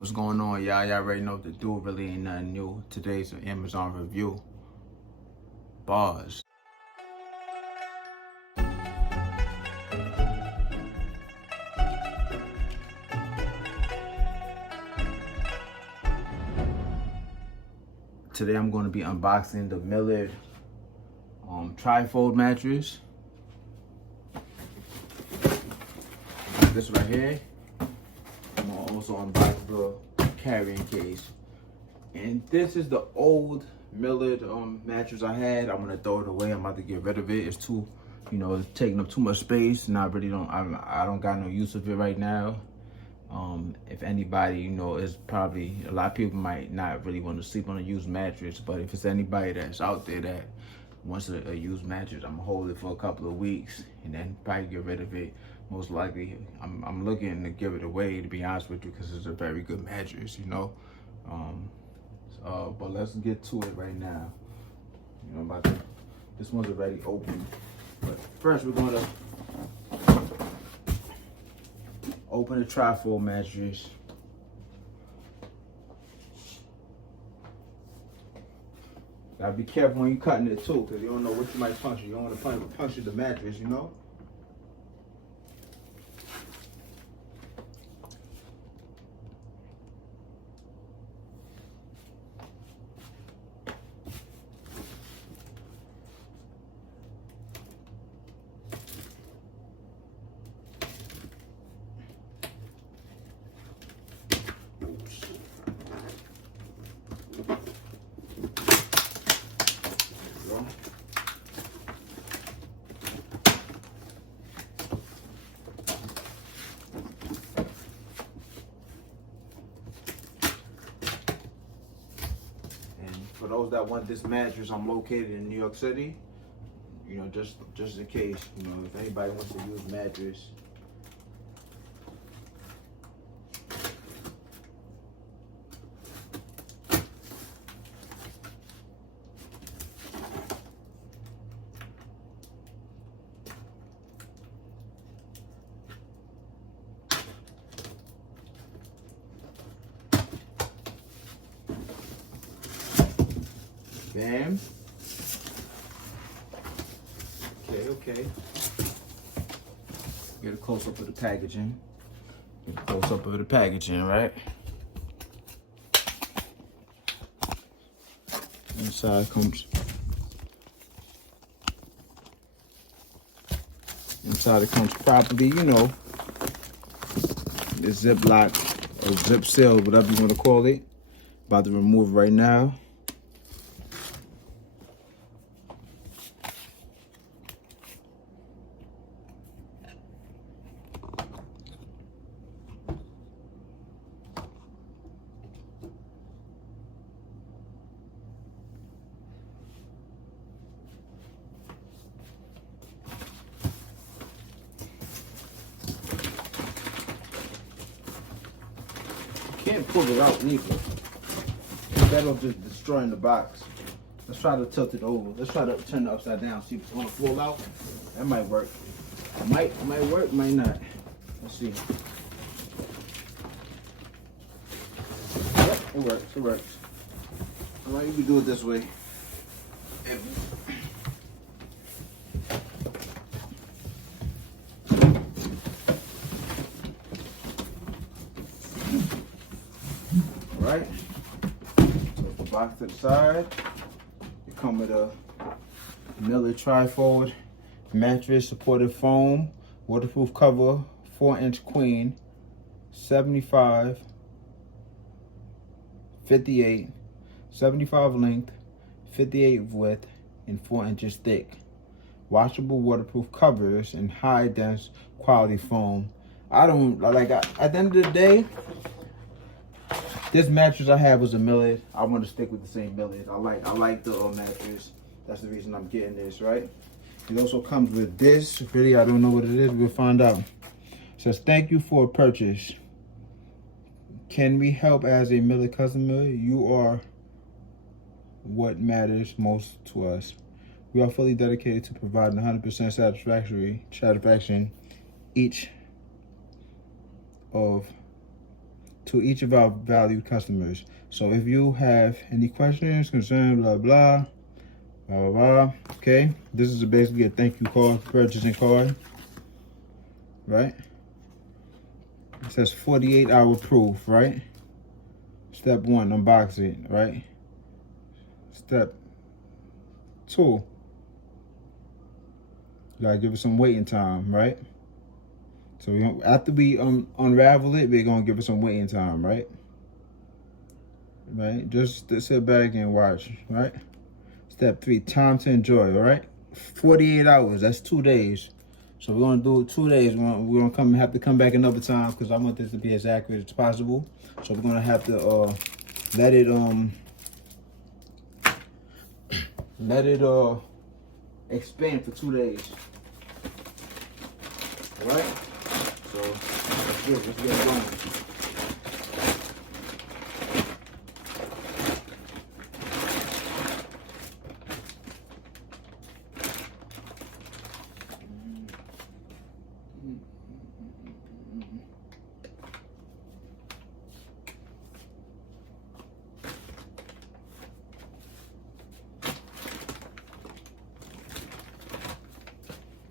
What's going on, y'all? Y'all already know what to do. Really ain't nothing new. Today's an Amazon review. Bars. Today I'm going to be unboxing the Milliard Tri Fold Mattress. This right here. I'm going to also unbox the carrying case. And this is the old Milliard mattress I had. I'm gonna throw it away. I'm about to get rid of it. It's too, it's taking up too much space, and I don't got no use of it right now. If anybody, is probably a lot of people might not really want to sleep on a used mattress, but if it's anybody that's out there that wants a used mattress, I'm gonna hold it for a couple of weeks and then probably get rid of it. Most likely, I'm looking to give it away, to be honest with you, because it's a very good mattress, But let's get to it right now. This one's already open. But first we're gonna open the Tri Fold mattress. Gotta be careful when you're cutting it too, because you don't know what you might puncture. You don't want to puncture the mattress, For those that want this mattress, I'm located in New York City. Just in case, if anybody wants to use mattress. Bam. Okay. Get a close up of the packaging. Right? Inside comes properly, the Ziploc or zip seal, whatever you want to call it. About to remove it right now. Can't pull it out neither. That'll just destroy the box. Let's try to tilt it over. Let's try to turn it upside down. See if it's gonna fall out. That might work. Might work, might not. Let's see. Yep, it works. All right, you can do it this way. Right, so the box to the side. You come with a Milliard Tri Fold mattress, supportive foam, waterproof cover, 4-inch queen, 75, 58, 75 length, 58 width, and 4 inches thick. Washable waterproof covers and high dense quality foam. At the end of the day, this mattress I had was a Milliard. I want to stick with the same Milliard. I like the mattress. That's the reason I'm getting this, right? It also comes with this. Really, I don't know what it is. We'll find out. It says, thank you for a purchase. Can we help as a Milliard customer? You are what matters most to us. We are fully dedicated to providing 100% satisfaction each of to each of our valued customers. So if you have any questions, concerns, blah, blah, blah, blah, blah, okay? This is basically a thank you card, purchasing card, right? It says 48-hour proof, right? Step 1, unbox it, right? Step 2, you gotta give it some waiting time, right? So after we unravel it, we're gonna give it some waiting time, right? Right? Just sit back and watch, right? Step 3, time to enjoy, all right? 48 hours, that's 2 days. So we're gonna do 2 days. We're gonna have to come back another time because I want this to be as accurate as possible. So we're gonna have to let it expand for 2 days. All right? So let's get it going.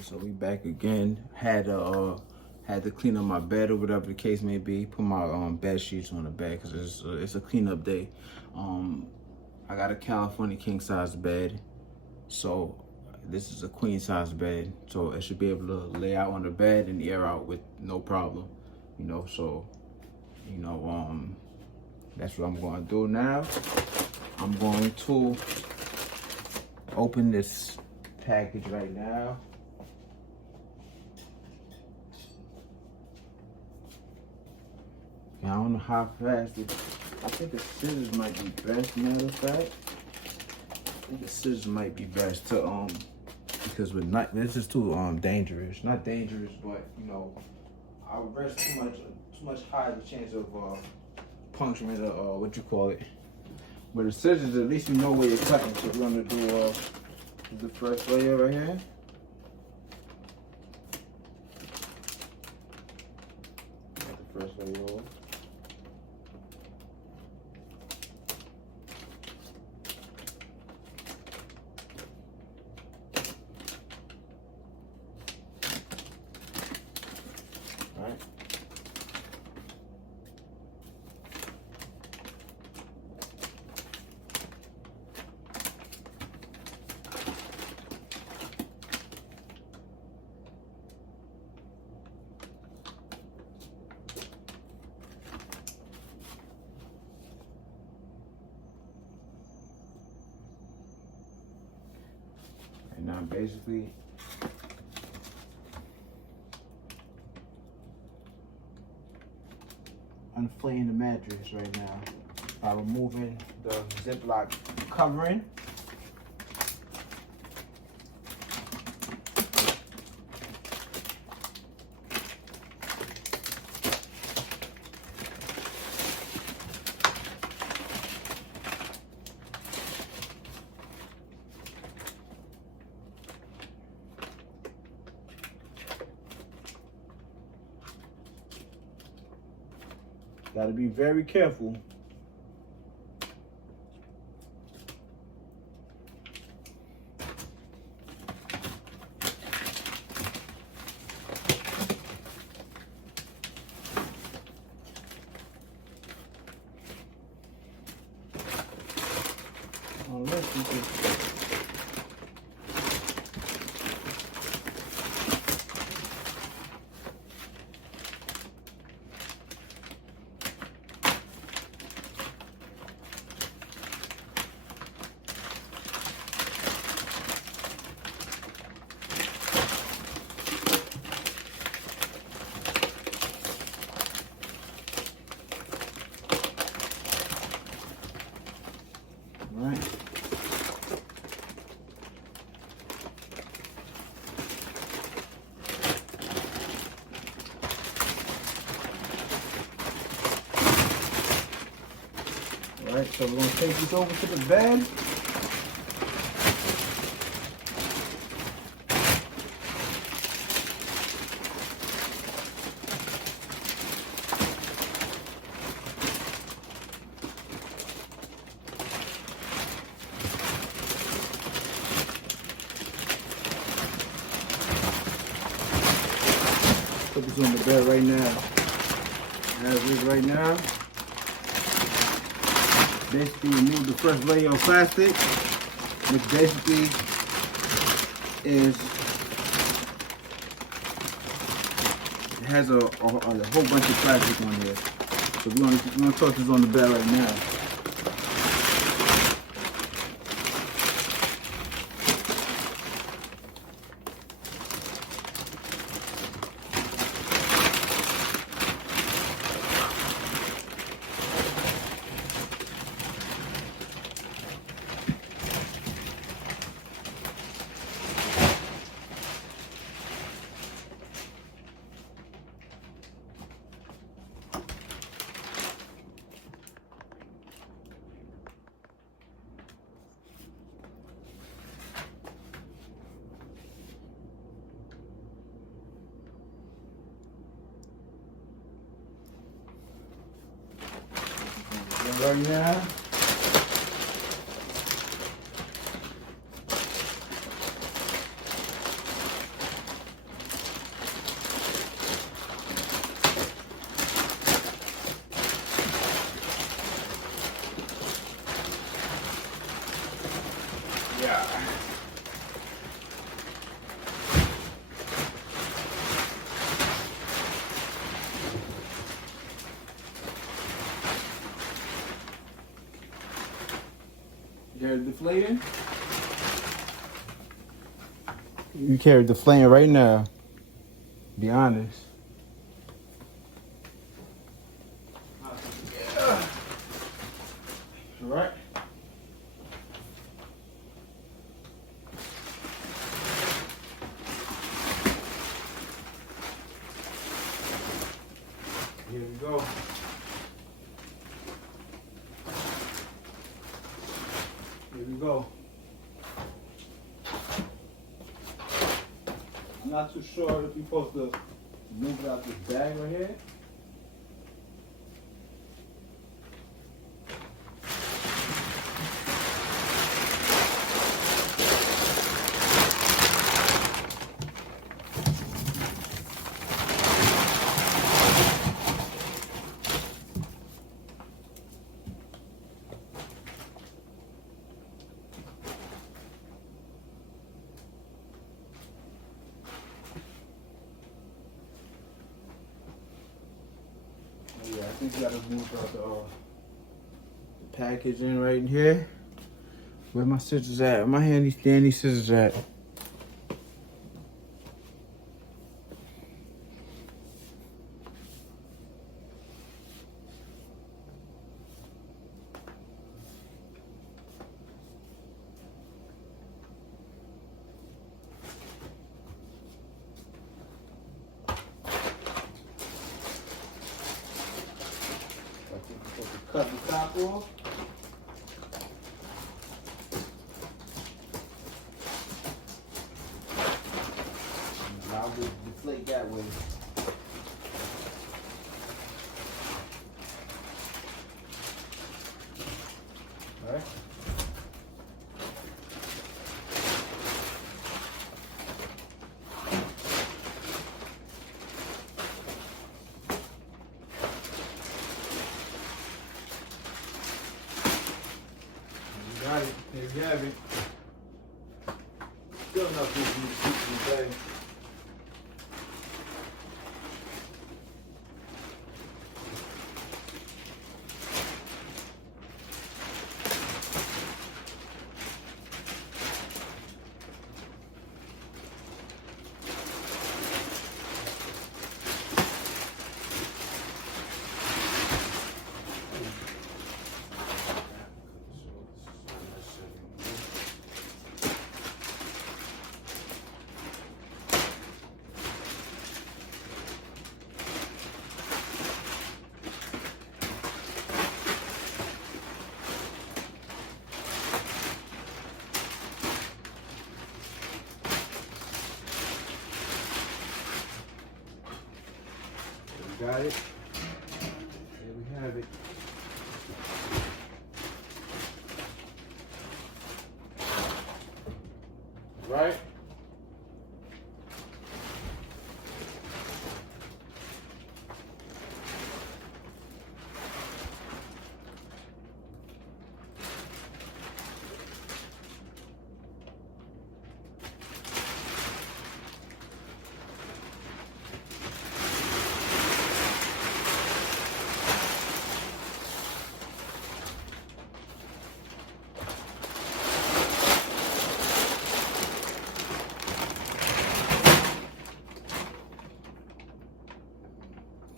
So we back again. Had to clean up my bed or whatever the case may be. Put my bed sheets on the bed because it's a cleanup day. I got a California king size bed, so this is a queen size bed, so it should be able to lay out on the bed and air out with no problem, you know. So, you know, that's what I'm going to do now. I'm going to open this package right now. I don't know how fast it. I think the scissors might be best. Matter of fact, I think the scissors might be best to because with this is too dangerous. Not dangerous, but you know, I risk too much higher the chance of puncturing the what you call it. With the scissors, at least you know where you're cutting. So we're gonna do the first layer right here. Got the first layer over. Right. And now basically unflaying the mattress right now by removing the Ziploc covering. Got to be very careful. Unless you can. Right. All right, so we're gonna take this over to the bed. is on the bed right now. As is right now. Basically remove the first layer of plastic, which basically is it has a whole bunch of plastic on here. So we're gonna toss this on the bed right now. Right now, yeah. Carry the deflator. You carry the deflator right now. Be honest. Yeah. All right. Here we go. Here we go. I'm not too sure if you're supposed to move it out this bag right here. Yeah, I think you gotta move out the packaging right in here. Where my scissors at? Where my handy dandy scissors at? Cut the top off. And I'll deflate that way. All right. Got it. There you have it. Still enough room for me to keep in the bag. Got it. There we have it. Right?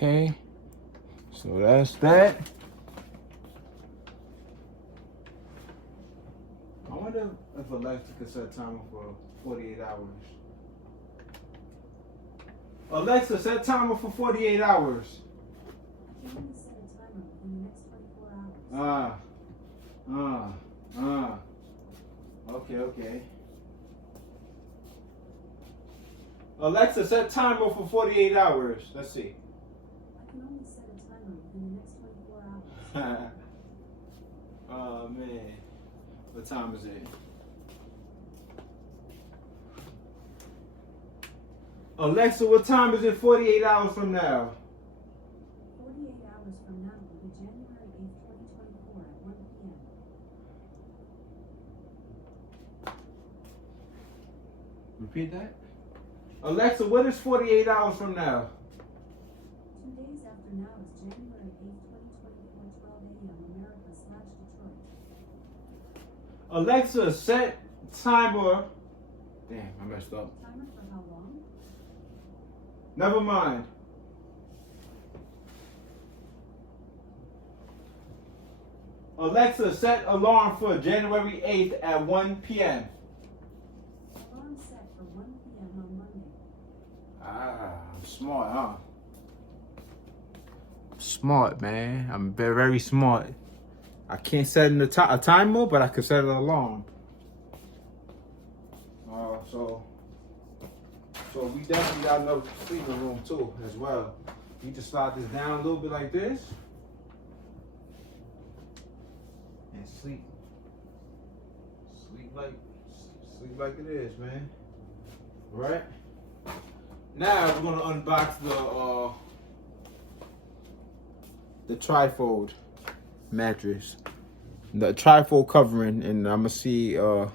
Okay, so that's that. I wonder if Alexa could set a timer for 48 hours. Alexa, set a timer for 48 hours. I can only set a timer in the next 24 hours. Okay. Alexa, set timer for 48 hours. Let's see. I can only set a timer in the next 24 hours. Oh man. What time is it? Alexa, what time is it 48 hours from now? 48 hours from now will be January 8th, 2024 at 1 p.m. Repeat that. Alexa, what is 48 hours from now? 2 days after now is January 8th, 2024, 12 a.m. America/Detroit. Alexa, set timer. Damn, I messed up. Timer for how long? Never mind. Alexa, set alarm for January 8th at 1 p.m. Alarm set for 1 p.m. on Monday. I'm smart, huh? Smart, man. I'm very, very smart. I can't set a timer, but I can set an alarm. So we definitely got another sleeping room too, as well. You just slide this down a little bit like this, and sleep like it is, man. All right. Now we're gonna unbox the trifold mattress, the trifold covering, and I'm gonna see the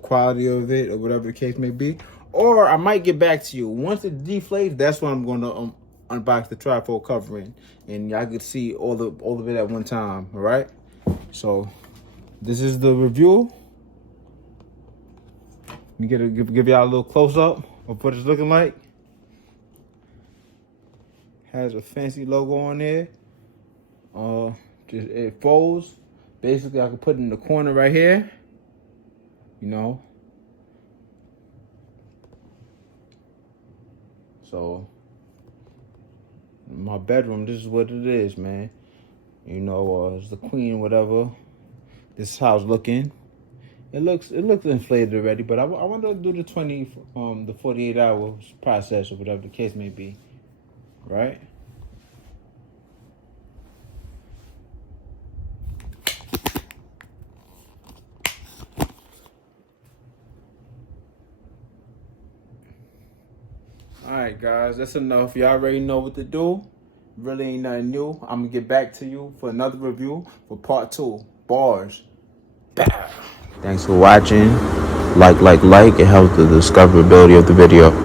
quality of it or whatever the case may be. Or I might get back to you once it deflates. That's when I'm gonna unbox the trifold covering, and y'all can see all of it at one time. All right. So this is the review. Let me give y'all a little close up of what it's looking like. Has a fancy logo on there. It folds. Basically, I can put it in the corner right here. You know. So, my bedroom, this is what it is, man. You know, it's the queen, whatever. This is how it's looking. It looks inflated already, but I want to do the 48 hours process or whatever the case may be, right? Alright guys, that's enough. Y'all already know what to do. Really ain't nothing new. I'm gonna get back to you for another review for part 2. Bars. Thanks for watching. Like. It helps the discoverability of the video.